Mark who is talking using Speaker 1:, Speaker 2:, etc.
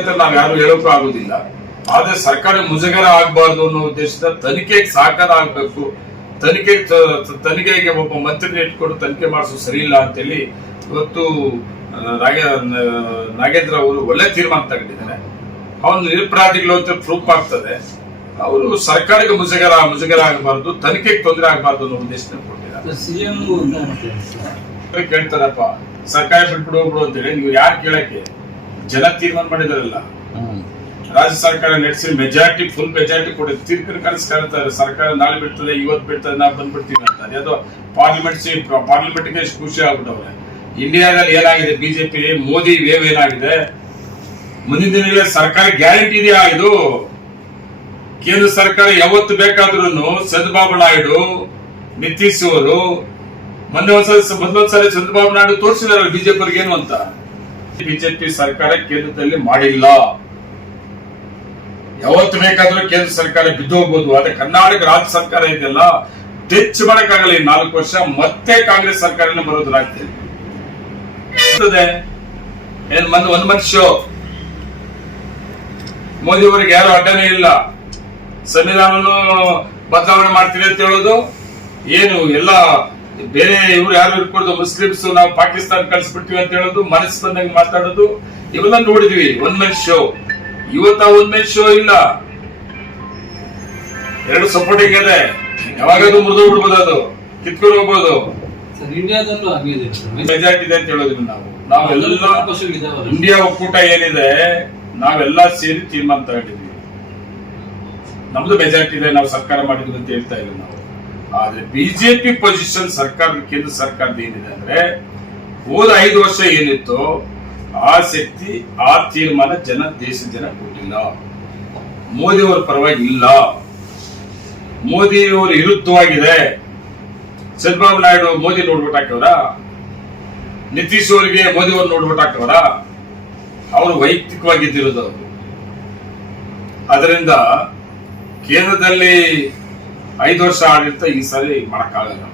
Speaker 1: ಅಂತ ನಾವ್ ಯಾರು ಹೇಳೋಕ್ಕೂ ಆಗುದಿಲ್ಲ. ಆದ್ರೆ ಸರ್ಕಾರ ಮುಜುಗರ ಆಗ್ಬಾರ್ದು ಅನ್ನೋ ಉದ್ದೇಶದ ತನಿಖೆಗೆ ಸಹಕಾರ ಆಗ್ಬೇಕು ತನಿಖೆ ತನಿಖೆಗೆ ಒಬ್ಬ ಮಂತ್ರಿನ ಇಟ್ಕೊಂಡು ತನಿಖೆ ಮಾಡಿಸೋದು ಸರಿ ಇಲ್ಲ ಅಂತೇಳಿ ಇವತ್ತು ನಾಗೇಂದ್ರ ಅವರು ಒಳ್ಳೆ ತೀರ್ಮಾನ ತಗೊಂಡಿದ್ದಾರೆ ಅವನು ನಿರಪರಾಧಿಗಳು ಅಂತ ಪ್ರೂಫ್ ಆಗ್ತದೆ. ಅವರು ಸರ್ಕಾರಕ್ಕೆ ಮುಜುಗರ ಮುಜುಗರ ಆಗಬಾರ್ದು ತನಿಖೆಗೆ ತೊಂದರೆ ಆಗಬಾರ್ದು ಅನ್ನೋ ಉದ್ದೇಶನ ಕೊಟ್ಟಿದ್ದಾರೆ. ಕೇಳ್ತಾರಪ್ಪ ಸರ್ಕಾರ ಬಿಟ್ಬಿಡು ಹೋಗ್ಬಿಡು ಅಂತೇಳಿ ನೀವು ಯಾರು ಕೇಳಕ್ಕೆ? ಜನ ತೀರ್ಮಾನ ಮಾಡಿದಾರಲ್ಲ. ರಾಜ್ಯ ಸರ್ಕಾರ ನಡೆಸಿ ಮೆಜಾರಿಟಿ ಫುಲ್ ಮೆಜಾರಿಟಿ ಕೊಡಿ ತೀರ್ಪಿನ ಕನಸು ಕಾಣ್ತಾರೆ ಸರ್ಕಾರ ನಾಳೆ ಬಿಡ್ತದೆ ಇವತ್ತು ಬಿಡ್ತದೆ ನಾವು ಬಂದ್ಬಿಡ್ತೀವಿ ಅಂತ. ಅದೇದೋ ಪಾರ್ಲಿಮೆಂಟ್ ಪಾರ್ಲಿಮೆಂಟ್ಗೆ ಖುಷಿ ಆಗ್ಬಿಟ್ಟವ್ರೆ. ಇಂಡಿಯಾದಲ್ಲಿ ಏನಾಗಿದೆ? ಬಿಜೆಪಿ ಮೋದಿ ವೇವ್ ಏನಾಗಿದೆ? ಮುಂದಿನ ದಿನಗಳಲ್ಲಿ ಸರ್ಕಾರ ಗ್ಯಾರಂಟಿ ಇದೆಯಾ ಇದು? ಕೇಂದ್ರ ಸರ್ಕಾರ ಯಾವತ್ತು ಬೇಕಾದ್ರೂ ಚಂದ್ರಬಾಬು ನಾಯ್ಡು ನಿತೀಶ್ ಅವರು ಮೊನ್ನೆ ಒಂದ್ಸಲ ಮೊದಲೊಂದ್ಸಲ ಚಂದ್ರಬಾಬು ನಾಯ್ಡು ತೋರಿಸಿದಾರಲ್ಲ ಬಿಜೆಪಿ ಅವ್ರಿಗೆ ಏನು ಅಂತ? ಬಿಜೆಪಿ ಸರ್ಕಾರ ಕೇಂದ್ರದಲ್ಲಿ ಮಾಡಿಲ್ಲ. ಯಾವತ್ತು ಬೇಕಾದ್ರೂ ಕೇಂದ್ರ ಸರ್ಕಾರ ಬಿದ್ದು ಹೋಗ್ಬೋದು. ಆದ್ರೆ ಕರ್ನಾಟಕ ರಾಜ್ಯ ಸರ್ಕಾರ ಇದೆಯಲ್ಲ ಟಚ್ ಮಾಡಕ್ಕಾಗಲ್ಲ ಈ ನಾಲ್ಕು ವರ್ಷ. ಮತ್ತೆ ಕಾಂಗ್ರೆಸ್ ಸರ್ಕಾರನೇ ಬರೋದು ರಾಜ್ಯದಲ್ಲಿ. ಏನ್ ಮಂದ್, ಒಂದ್ ಮನುಷ್ಯ ಮೋದಿ ಅವರಿಗೆ ಯಾರು ಅಡ್ಡನೇ ಇಲ್ಲ. ಸಂವಿಧಾನನು ಬದಲಾವಣೆ ಮಾಡ್ತೀವಿ ಅಂತ ಹೇಳೋದು ಏನು, ಎಲ್ಲ ಬೇರೆ ಇವ್ರು ಯಾರು ಇರ್ಕೊಡ್ದು ಮುಸ್ಲಿಮ್ಸ್ ನಾವು ಪಾಕಿಸ್ತಾನ ಕಳಿಸ್ಬಿಡ್ತೀವಿ ಅಂತ ಹೇಳೋದು ಮನಸ್ಸು ಬಂದಂಗೆ ಮಾತಾಡೋದು ಇವೆಲ್ಲ ನೋಡಿದ್ವಿ. ಒನ್ ಮ್ಯಾನ್ ಶೋ ಇವತ್ತ ಒನ್ ಮ್ಯಾನ್ ಶೋ ಇಲ್ಲ. ಎರಡು ಸಪೋರ್ಟಿಂಗ್ ಇದೆ. ಯಾವಾಗಾದ್ರೂ ಮುರಿದು ಬಿಡ್ಬೋದು ಅದು. ಕಿತ್ಕೊಂಡು ಹೋಗ್ಬೋದು.
Speaker 2: ಇಂಡಿಯಾದಲ್ಲೂ
Speaker 1: ಮೆಜಾರಿಟಿ ಇದೆ ಅಂತ ಹೇಳೋದಿಲ್ಲ ನಾವು. ನಾವೆಲ್ಲ ಇಂಡಿಯಾ ಒಕ್ಕೂಟ ಏನಿದೆ ನಾವೆಲ್ಲ ಸೇರಿ ತೀರ್ಮಾನ ತಗೊಂಡಿದ್ವಿ. ನಮ್ದು ಮೆಜಾರಿಟಿ ಇದೆ ನಾವು ಸರ್ಕಾರ ಮಾಡಿದ್ವಿ ಅಂತ ಹೇಳ್ತಾ ಇದ್ವಿ ನಾವು. ಆದ್ರೆ ಬಿಜೆಪಿ ಪೊಸಿಷನ್ ಸರ್ಕಾರ ಕೇಂದ್ರ ಸರ್ಕಾರದ ಏನಿದೆ ಅಂದ್ರೆ, ಹೋದ ಐದು ವರ್ಷ ಏನಿತ್ತು, ಆ ಶಕ್ತಿ, ಆ ತೀರ್ಮಾನ ಜನ ದೇಶದ ಜನ ಕೊಟ್ಟಿಲ್ಲ. ಮೋದಿ ಅವರ ಪರವಾಗಿ ಇಲ್ಲ. ಮೋದಿ ಅವರ ವಿರುದ್ಧವಾಗಿದೆ. ಚಂದ್ರಬಾಬು ನಾಯ್ಡು ಮೋದಿ ನೋಡ್ಬಿಟ್ಟು ಹಾಕವ್ರ ನಿತೀಶ್ ಅವರಿಗೆ ಮೋದಿ ಅವ್ರು ನೋಡ್ಬಿಟ್ಟು ಹಾಕವ್ರ ಅವರು ವೈಯಕ್ತಿಕವಾಗಿ ಇದ್ದಿರೋದು ಅವರು. ಅದರಿಂದ ಕೇಂದ್ರದಲ್ಲಿ ಐದು ವರ್ಷ ಆಡಳಿತ ಈ ಸಾರಿ ಮಾಡಕ್ಕಾಗಲ್ಲ.